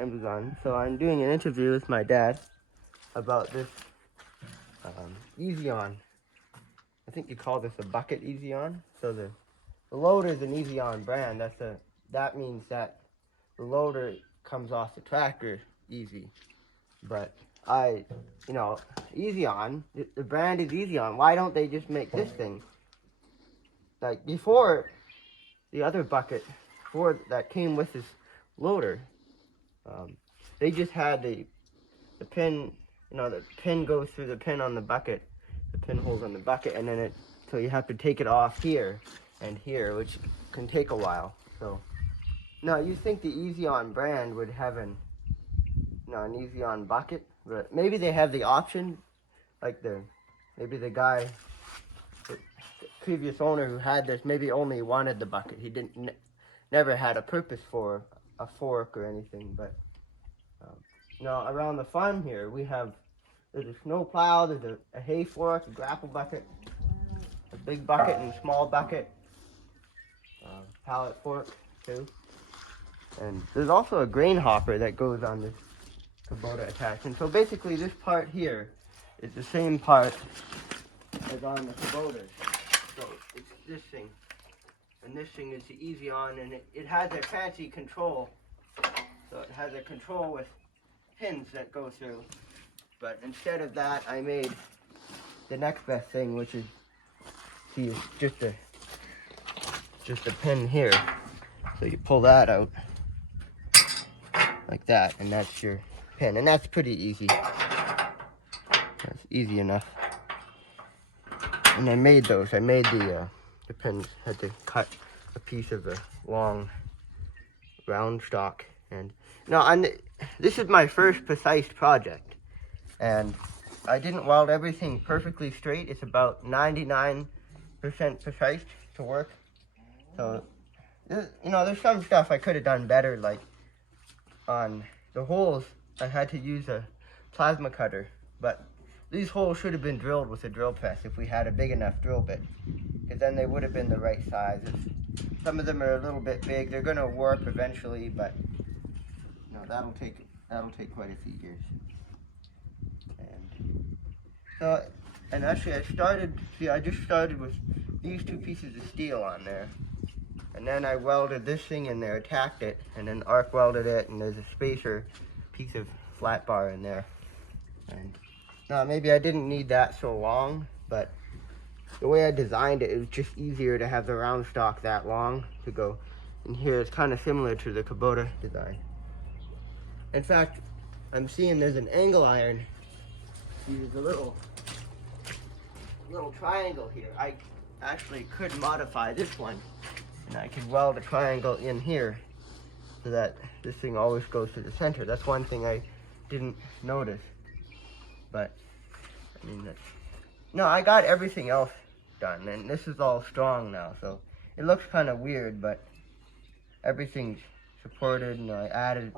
Amazon. So I'm doing an interview with my dad about this Easy-On. I think you call this a bucket Easy-On. So the loader is an Easy-On brand. That means that the loader comes off the tractor easy. But Easy-On, the brand is Easy-On. Why don't they just make this thing? Like before, the other bucket that came with this loader, they just had the pin, the pin goes through the pin on the bucket, the pinholes on the bucket, and then so you have to take it off here and here, which can take a while. So, no, you think the Easy-On brand would have an Easy-On bucket, but maybe they have the option, like maybe the guy, the previous owner who had this, maybe only wanted the bucket. He never had a purpose for a fork or anything, but around the farm here, there's a snow plow, there's a hay fork, a grapple bucket, a big bucket and a small bucket, pallet fork too. And there's also a grain hopper that goes on this Kubota attachment. So basically this part here is the same part as on the Kubota. So it's this thing. And this thing is the Easy-On, and it has a fancy control. So it has a control with pins that go through. But instead of that, I made the next best thing, which is just a pin here. So you pull that out like that, and that's your pin. And that's pretty easy. That's easy enough. And I made those. I made the pins. Had to cut a piece of the long round stock. And this is my first precise project. And I didn't weld everything perfectly straight. It's about 99% precise to work. So, there's some stuff I could have done better, like on the holes, I had to use a plasma cutter. But these holes should have been drilled with a drill press if we had a big enough drill bit, because then they would have been the right size. Some of them are a little bit big. They're going to warp eventually, but that'll take quite a few years. And actually I just started with these two pieces of steel on there. And then I welded this thing in there, tacked it, and then arc welded it, and there's a spacer piece of flat bar in there. And now maybe I didn't need that so long, but the way I designed it, it was just easier to have the round stock that long to go. And here it's kind of similar to the Kubota design. In fact, I'm seeing there's an angle iron. See, there's a little triangle here. I actually could modify this one, and I could weld a triangle in here so that this thing always goes to the center. That's one thing I didn't notice. But I got everything else done, and this is all strong now, so it looks kind of weird, but everything's supported, and I added.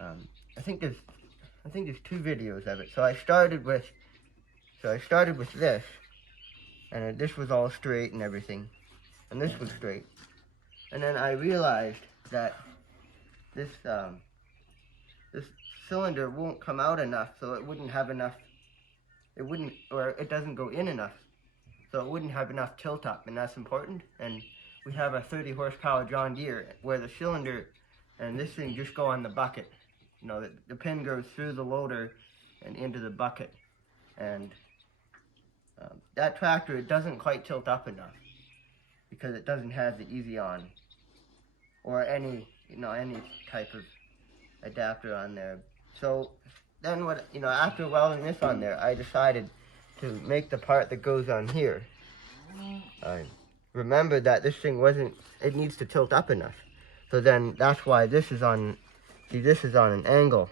I think there's 2 videos of it. So I started with this, and this was all straight and everything, and this was straight. And then I realized that this cylinder won't come out enough, so it wouldn't have enough. It doesn't go in enough, so it wouldn't have enough tilt up, and that's important. And we have a 30 horsepower John Deere where the cylinder and this thing just go on the bucket. The pin goes through the loader and into the bucket. And that tractor, it doesn't quite tilt up enough because it doesn't have the Easy-On or any type of adapter on there. So then after welding this on there, I decided to make the part that goes on here. I remembered that this thing it needs to tilt up enough. So then that's why this is on an angle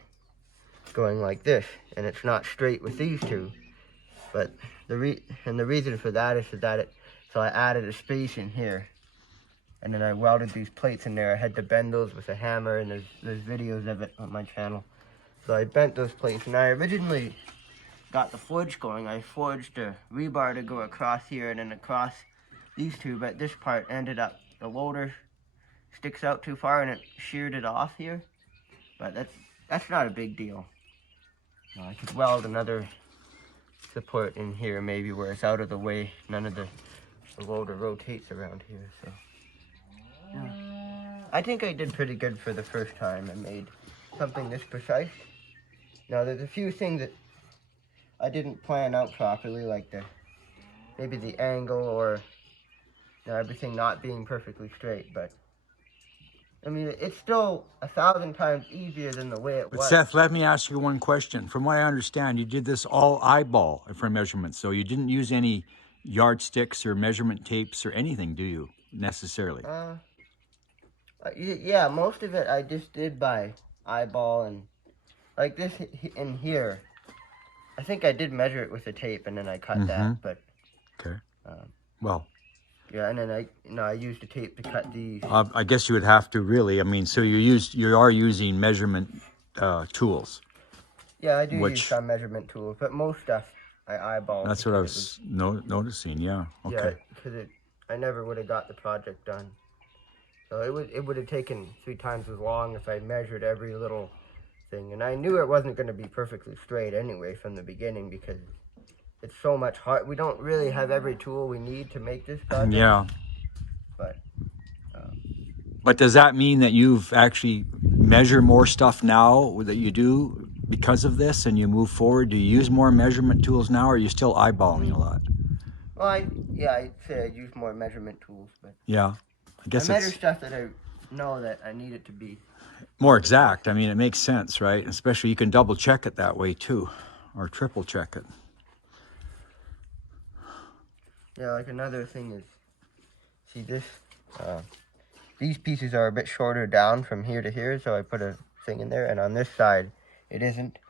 going like this, and it's not straight with these two. But the reason for that is so I added a space in here, and then I welded these plates in there. I had to bend those with a hammer, and there's videos of it on my channel. So I bent those plates, and I originally got the forge going. I forged a rebar to go across here and then across these two, but this part ended up, the loader sticks out too far and it sheared it off here. but that's not a big deal. I could weld another support in here maybe where it's out of the way. None of the loader rotates around here, so yeah. I think I did pretty good for the first time I made something this precise. Now there's a few things that I didn't plan out properly, like maybe the angle or everything not being perfectly straight, but I mean, it's still 1,000 times easier than the way it But was. Seth, let me ask you one question. From what I understand, you did this all eyeball for measurements, so you didn't use any yardsticks or measurement tapes or anything, do you, necessarily? Yeah, most of it I just did by eyeball, and like this in here, I think I did measure it with a tape and then I cut that, but okay. Well, yeah, and then I used a tape to cut these. I guess you would have to really. I mean, so you are using measurement tools. Yeah, I do use some measurement tools, but most stuff I eyeball. That's what I was noticing. Yeah. Okay. Yeah, because I never would have got the project done. So it would have taken 3 times as long if I measured every little thing, and I knew it wasn't going to be perfectly straight anyway from the beginning because it's so much hard. We don't really have every tool we need to make this project. Yeah. But does that mean that you've actually measured more stuff now that you do because of this, and you move forward? Do you use more measurement tools now, or are you still eyeballing a lot? Well, I'd say I use more measurement tools, but yeah, I guess I measure stuff that I know that I need it to be more exact. I mean, it makes sense, right? Especially you can double check it that way too, or triple check it. Yeah, like another thing is, see this, these pieces are a bit shorter down from here to here, so I put a thing in there, and on this side, it isn't.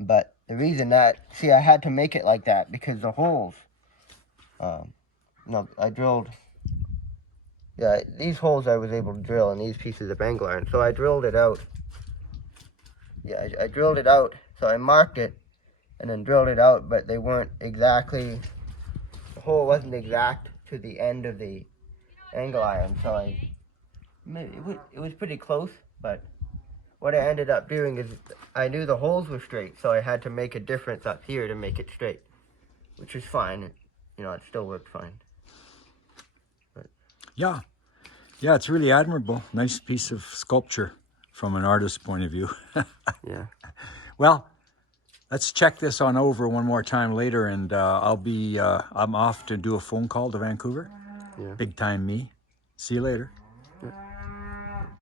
But the reason see, I had to make it like that because the holes, I drilled, these holes I was able to drill in these pieces of angle iron, so I drilled it out. Yeah, I drilled it out, so I marked it, and then drilled it out, but they weren't exactly, the hole wasn't exact to the end of the angle iron, so it was pretty close, but what I ended up doing is I knew the holes were straight, so I had to make a difference up here to make it straight, which is fine. It still worked fine. But yeah, it's really admirable. Nice piece of sculpture from an artist's point of view. yeah. Well, let's check this on over one more time later, and I'm off to do a phone call to Vancouver. Yeah. Big time me. See you later. Yeah.